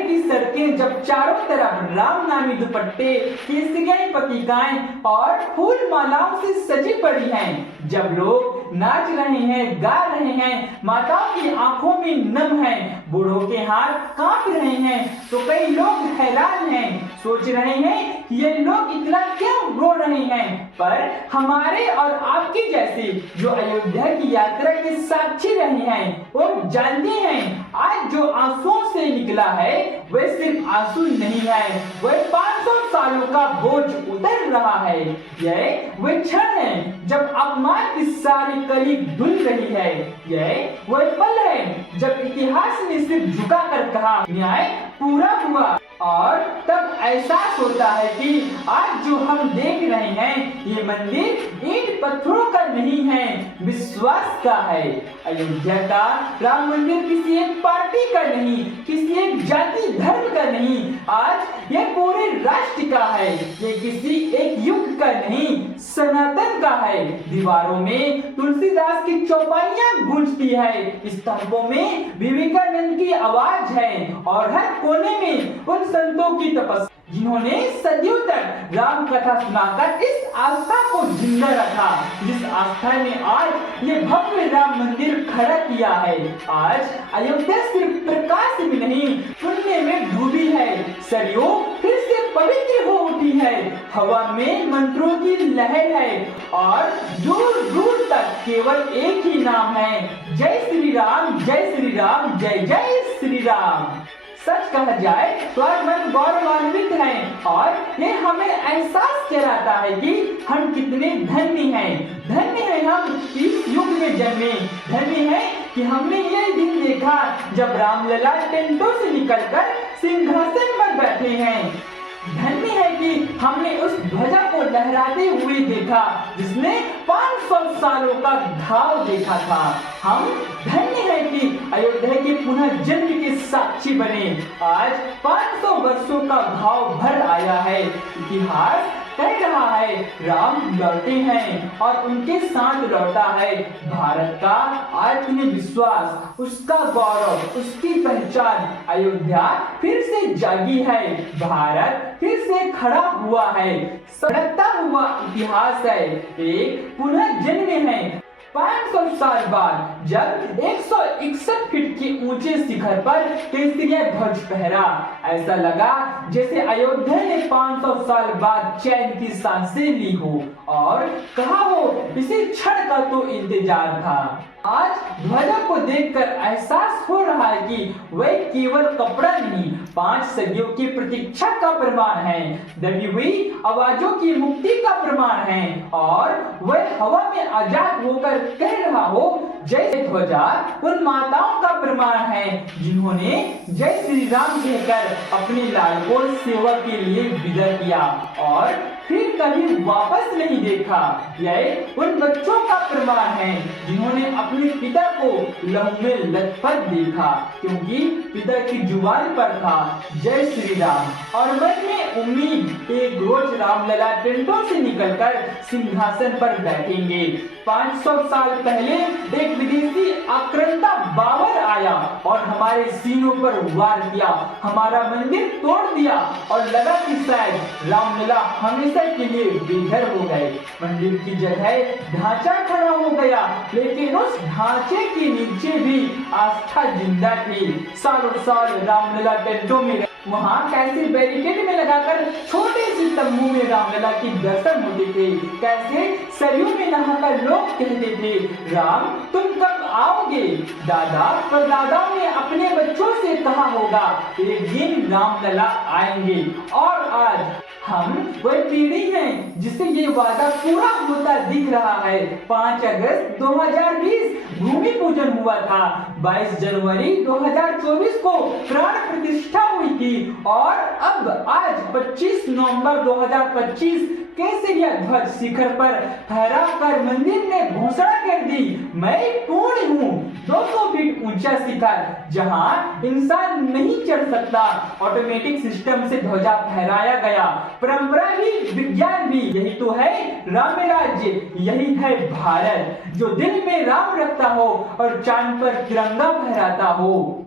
शहर की सड़कें जब चारों तरफ राम नामी दुपट्टे, केसरियाई पत्रिकाएं और फूल मालाओं से सजी पड़ी हैं, जब लोग नाच रहे हैं, गा रहे हैं, माताओं की आंखों में नम है, बूढ़ों के हाथ कांप रहे हैं, तो कई लोग हैरान हैं, सोच रहे हैं कि ये लोग इतना क्यों रो रहे हैं। पर हमारे और आपके जैसे जो अयोध्या की यात्रा के साक्षी रहे हैं वो जानते हैं आज जो आंसुओं से निकला है वह सिर्फ आंसू नहीं है, वह 500 सालों का बोझ उतर रहा है। यह वह क्षण है जब अपमान की सारी कली धुल रही है। यह वह पल है जब इतिहास ने सिर्फ झुका कर कहा न्याय पूरा हुआ, और तब एहसास होता है कि आज जो हम देख रहे हैं ये मंदिर ईंट पत्थरों का नहीं है, विश्वास का है। अयोध्या का राम मंदिर किसी एक पार्टी का नहीं, किसी एक जाति धर्म का नहीं, आज ये पूरे राष्ट्र का है। ये किसी एक युग का नहीं, सनातन का है। दीवारों में तुलसीदास की चौपाइयां गूंजती है, स्तंभों में विवेकानंद की आवाज है, और हर कोने में उन संतों की तपस्या जिन्होंने सदियों तक राम कथा सुनाकर इस आस्था को जिंदा रखा, जिस आस्था ने आज ये भव्य राम मंदिर खड़ा किया है। आज अयोध्या सिर्फ प्रकाश में नहीं पुण्य में डूबी है, सरयू फिर से पवित्र हो उठी है, हवा में मंत्रों की लहर है, और दूर दूर तक केवल एक ही नाम है, जय श्री राम, जय श्री राम, जय जय श्री राम। सच कहा जाए तो आज मन गौरवान्वित है, और ये हमें एहसास कराता है कि हम कितने धन्य हैं। धन्य है हम इस युग में जन्मे, धन्य है कि हमने ये दिन देखा जब रामलला टेंटों से निकलकर सिंहासन पर बैठे हैं। धन्य है कि हमने उस ध्वजा को लहराते हुए देखा जिसने 500 सालों का घाव देखा था। हम धन्य है कि अयोध्या के पुनः जन्म के साक्षी बने। आज 500 वर्षों का घाव भर आया है। इतिहास कह रहा है राम लौटे हैं, और उनके साथ लौटा है भारत का आत्मविश्वास, उसका गौरव, उसकी पहचान। अयोध्या फिर से जागी है, भारत फिर से खड़ा हुआ है, सड़कता हुआ इतिहास है, एक पुनः जन्म है। 500 साल बाद जब 161 फीट के ऊंचे शिखर पर केसरिया ध्वज फहरा, ऐसा लगा जैसे अयोध्या ने 500 साल बाद चैन की सांसें ली हो, और कहा हो इसी क्षण का तो इंतजार था। आज ध्वजा को देखकर एहसास हो रहा है कि वह केवल कपड़ा नहीं, 5 सदियों की प्रतीक्षा का प्रमाण है, दबी हुई आवाजों की मुक्ति का प्रमाण है, और वह हवा में आजाद होकर कह रहा हो जय ध्वजा उन माताओं का प्रमाण है जिन्होंने जय श्री राम कहकर अपने लाल को सेवा के लिए विदा किया और फिर कभी वापस नहीं देखा। यह उन बच्चों का प्रमाण है जिन्होंने अपने पिता को लहू में लथपथ देखा, क्योंकि पिता की जुबान पर था जय श्री राम, और मन में उम्मीद एक रोज रामलला टेंटों से निकलकर सिंहासन पर बैठेंगे। 500 साल पहले एक विदेशी आक्रांता बाबर आया और हमारे सीनों पर वार किया, हमारा मंदिर तोड़ दिया, और लगा कि शायद रामलला हमेशा के लिए बेघर हो गए। मंदिर की जगह ढांचा खड़ा हो गया, लेकिन उस ढांचे के नीचे भी आस्था जिंदा थी। सालों साल रामलला टेंटों में वहाँ कैसे बैरिकेड में लगाकर छोटे से तंबू में रामलला की दर्शन होते थे, कैसे सरयू में नहाकर लोग कहते थे राम तुम कब आओगे। दादा परदादाओं ने अपने बच्चों से कहा होगा एक दिन रामलला आएंगे, और आज हम वह पीढ़ी हैं जिसे ये वादा पूरा होता दिख रहा है। 5 अगस्त 2020 भूमि पूजन हुआ था, 22 जनवरी 2024 को प्राण प्रतिष्ठा हुई थी, और अब आज 25 नवंबर 2025 केसरिया ध्वज शिखर पर फहरा कर मंदिर ने घोषणा कर दी मैं पूर्ण हूँ। 200 फीट ऊंचा शिखर जहाँ इंसान नहीं चढ़ सकता, ऑटोमेटिक सिस्टम से ध्वजा फहराया गया। परंपरा भी विज्ञान भी, यही तो है राम राज्य, यही है भारत जो दिल में राम रखता हो और चांद पर तिरंगा फहराता हो।